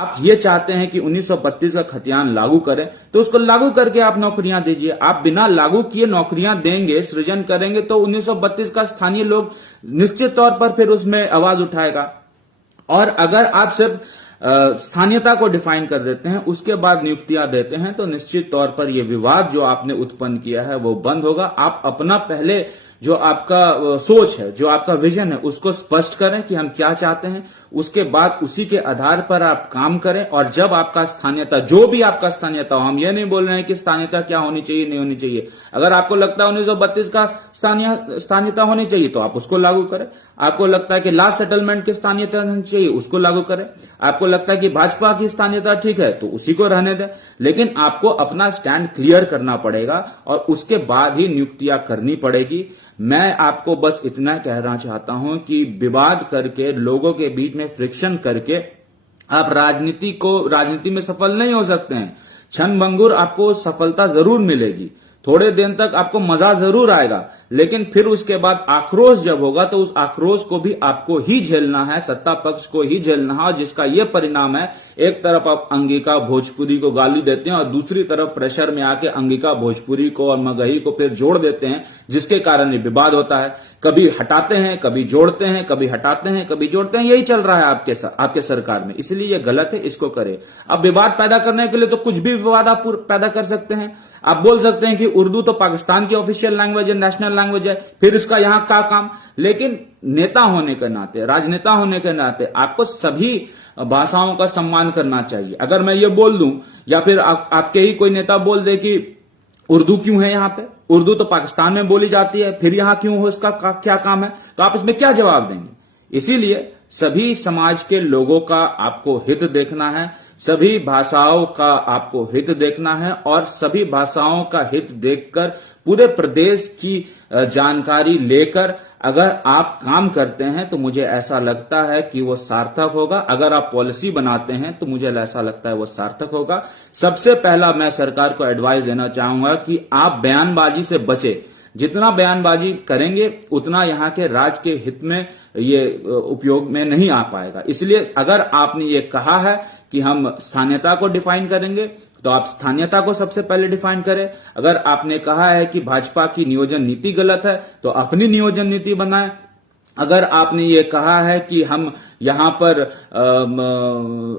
आप ये चाहते हैं कि 1932 का खतियान लागू करें तो उसको लागू करके आप नौकरियां दीजिए। आप बिना लागू किए नौकरियां देंगे, सृजन करेंगे तो 1932 का स्थानीय लोग निश्चित तौर पर फिर उसमें आवाज उठाएगा। और अगर आप सिर्फ स्थानीयता को डिफाइन कर देते हैं, उसके बाद नियुक्तियां देते हैं, तो निश्चित तौर पर यह विवाद जो आपने उत्पन्न किया है वो बंद होगा। आप अपना पहले जो आपका सोच है, जो आपका विजन है, उसको स्पष्ट करें कि हम क्या चाहते हैं। उसके बाद उसी के आधार पर आप काम करें। और जब आपका स्थानीयता, जो भी आपका स्थानीयता हो, हम ये नहीं बोल रहे हैं कि स्थानीयता क्या होनी चाहिए, नहीं होनी चाहिए। अगर आपको लगता है 1932 का स्थानीयता होनी चाहिए तो आप उसको लागू करें। आपको लगता है कि लास्ट सेटलमेंट की स्थानीयता होनी चाहिए, उसको लागू करें। आपको लगता है कि भाजपा की स्थानीयता ठीक है तो उसी को रहने दें। लेकिन आपको अपना स्टैंड क्लियर करना पड़ेगा और उसके बाद ही नियुक्तियां करनी पड़ेगी। मैं आपको बस इतना कहना चाहता हूं कि विवाद करके, लोगों के बीच में फ्रिक्शन करके आप राजनीति में सफल नहीं हो सकते हैं। क्षणभंगुर आपको सफलता जरूर मिलेगी, थोड़े दिन तक आपको मजा जरूर आएगा, लेकिन फिर उसके बाद आक्रोश जब होगा तो उस आक्रोश को भी आपको ही झेलना है, सत्ता पक्ष को ही झेलना है। और जिसका यह परिणाम है, एक तरफ आप अंगिका भोजपुरी को गाली देते हैं और दूसरी तरफ प्रेशर में आके अंगिका भोजपुरी को और मगही को फिर जोड़ देते हैं, जिसके कारण ये विवाद होता है। कभी हटाते हैं, कभी जोड़ते हैं, कभी हटाते हैं, कभी जोड़ते हैं। यही चल रहा है आपके सरकार में, इसलिए ये गलत है, इसको करें। अब विवाद पैदा करने के लिए तो कुछ भी विवाद आप पैदा कर सकते हैं। आप बोल सकते हैं कि उर्दू तो पाकिस्तान की ऑफिशियल लैंग्वेज है, नेशनल लैंग्वेज है, फिर इसका यहां क्या काम। लेकिन नेता होने के नाते, राजनेता होने के नाते आपको सभी भाषाओं का सम्मान करना चाहिए। अगर मैं ये बोल दूं या फिर आपके ही कोई नेता बोल दे कि उर्दू क्यों है यहां पे, उर्दू तो पाकिस्तान में बोली जाती है, फिर यहां क्यों हो, इसका क्या काम है, तो आप इसमें क्या जवाब देंगे। इसीलिए सभी समाज के लोगों का आपको हित देखना है, सभी भाषाओं का आपको हित देखना है और सभी भाषाओं का हित देखकर पूरे प्रदेश की जानकारी लेकर अगर आप काम करते हैं तो मुझे ऐसा लगता है कि वो सार्थक होगा। अगर आप पॉलिसी बनाते हैं तो मुझे ऐसा लगता है वो सार्थक होगा। सबसे पहला मैं सरकार को एडवाइस देना चाहूंगा कि आप बयानबाजी से बचे। जितना बयानबाजी करेंगे उतना यहाँ के राज्य के हित में ये उपयोग में नहीं आ पाएगा। इसलिए अगर आपने ये कहा है कि हम स्थानीयता को डिफाइन करेंगे तो आप स्थानीयता को सबसे पहले डिफाइन करें। अगर आपने कहा है कि भाजपा की नियोजन नीति गलत है तो अपनी नियोजन नीति बनाएं। अगर आपने ये कहा है कि हम यहां पर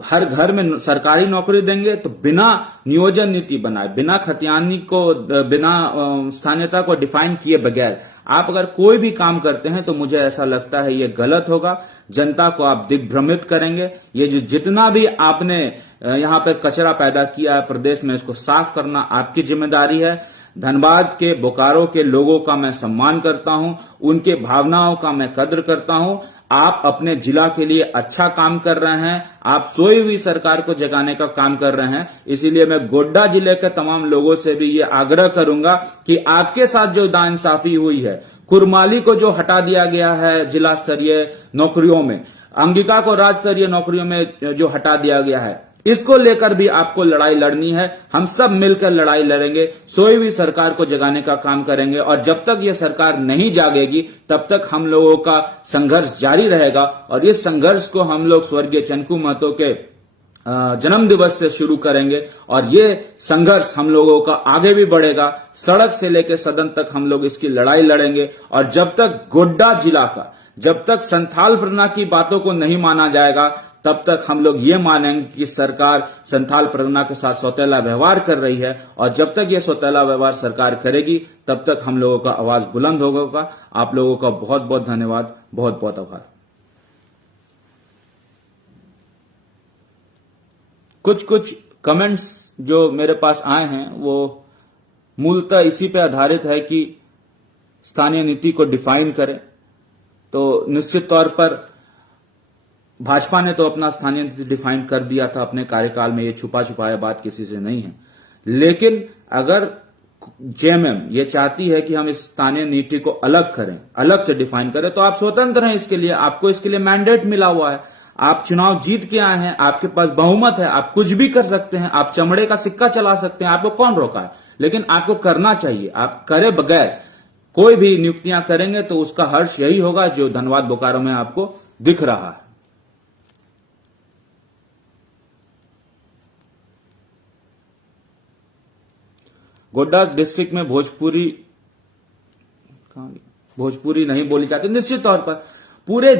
हर घर में सरकारी नौकरी देंगे तो बिना नियोजन नीति बनाए, बिना खतियानी को, बिना स्थानीयता को डिफाइन किए बगैर आप अगर कोई भी काम करते हैं तो मुझे ऐसा लगता है ये गलत होगा। जनता को आप दिग्भ्रमित करेंगे। ये जो जितना भी आपने यहां पर कचरा पैदा किया है प्रदेश में, इसको साफ करना आपकी जिम्मेदारी है। धनबाद के, बोकारो के लोगों का मैं सम्मान करता हूं, उनके भावनाओं का मैं कद्र करता हूं। आप अपने जिला के लिए अच्छा काम कर रहे हैं, आप सोई हुई सरकार को जगाने का काम कर रहे हैं। इसीलिए मैं गोड्डा जिले के तमाम लोगों से भी ये आग्रह करूंगा कि आपके साथ जो नाइंसाफी हुई है, कुरमाली को जो हटा दिया गया है जिला स्तरीय नौकरियों में, अंगिका को राज्य स्तरीय नौकरियों में जो हटा दिया गया है, इसको लेकर भी आपको लड़ाई लड़नी है। हम सब मिलकर लड़ाई लड़ेंगे, सोई हुई सरकार को जगाने का काम करेंगे। और जब तक ये सरकार नहीं जागेगी तब तक हम लोगों का संघर्ष जारी रहेगा। और इस संघर्ष को हम लोग स्वर्गीय चंकू महतो के जन्म दिवस से शुरू करेंगे और ये संघर्ष हम लोगों का आगे भी बढ़ेगा। सड़क से लेकर सदन तक हम लोग इसकी लड़ाई लड़ेंगे। और जब तक गोड्डा जिला का, जब तक संथाल परगना की बातों को नहीं माना जाएगा तब तक हम लोग ये मानेंगे कि सरकार संथाल परगना के साथ सौतेला व्यवहार कर रही है। और जब तक ये सौतेला व्यवहार सरकार करेगी तब तक हम लोगों का आवाज बुलंद होगा। आप लोगों का बहुत बहुत धन्यवाद, बहुत बहुत आभार। कुछ कमेंट्स जो मेरे पास आए हैं वो मूलतः इसी पे आधारित है कि स्थानीय नीति को डिफाइन करें। तो निश्चित तौर पर भाजपा ने तो अपना स्थानीय नीति डिफाइन कर दिया था अपने कार्यकाल में, ये छुपा छुपाया बात किसी से नहीं है। लेकिन अगर जेएमएम ये चाहती है कि हम इस स्थानीय नीति को अलग करें, अलग से डिफाइन करें, तो आप स्वतंत्र हैं इसके लिए, आपको इसके लिए मैंडेट मिला हुआ है। आप चुनाव जीत के आए हैं, आपके पास बहुमत है, आप कुछ भी कर सकते हैं, आप चमड़े का सिक्का चला सकते हैं, आपको कौन रोका है। लेकिन आपको करना चाहिए। आप करे बगैर कोई भी नियुक्तियां करेंगे तो उसका हर्ष यही होगा जो धनबाद बोकारो में आपको दिख रहा है। गोड्डा डिस्ट्रिक्ट में भोजपुरी नहीं बोली जाती। निश्चित तौर पर पूरे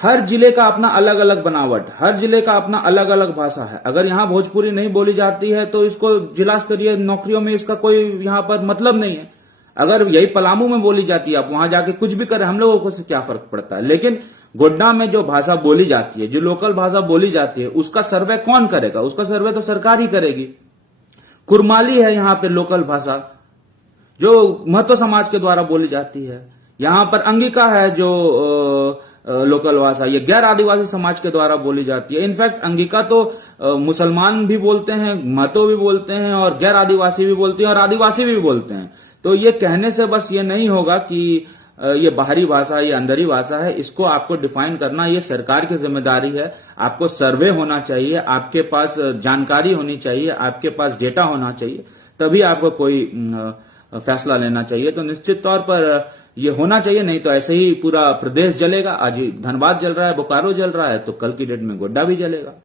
हर जिले का अपना अलग अलग बनावट, हर जिले का अपना अलग अलग भाषा है। अगर यहाँ भोजपुरी नहीं बोली जाती है तो इसको जिला स्तरीय नौकरियों में इसका कोई यहाँ पर मतलब नहीं है। अगर यही पलामू में बोली जाती है, आप वहां जाके कुछ भी करें, हम लोगों को से क्या फर्क पड़ता है। लेकिन गोड्डा में जो भाषा बोली जाती है, जो लोकल भाषा बोली जाती है, उसका सर्वे कौन करेगा? उसका सर्वे तो सरकार ही करेगी। कुरमाली है यहाँ पे लोकल भाषा जो महतो समाज के द्वारा बोली जाती है। यहाँ पर अंगिका है जो लोकल भाषा, ये गैर आदिवासी समाज के द्वारा बोली जाती है। इनफैक्ट अंगिका तो मुसलमान भी बोलते हैं, महतो भी बोलते हैं, और गैर आदिवासी भी बोलते हैं, और आदिवासी भी बोलते हैं। तो ये कहने से बस ये नहीं होगा कि ये बाहरी भाषा, ये अंदरी भाषा है। इसको आपको डिफाइन करना ये सरकार की जिम्मेदारी है। आपको सर्वे होना चाहिए, आपके पास जानकारी होनी चाहिए, आपके पास डेटा होना चाहिए, तभी आपको कोई फैसला लेना चाहिए। तो निश्चित तौर पर ये होना चाहिए, नहीं तो ऐसे ही पूरा प्रदेश जलेगा। आज धनबाद जल रहा है, बोकारो जल रहा है, तो कल की डेट में गोड्डा भी जलेगा।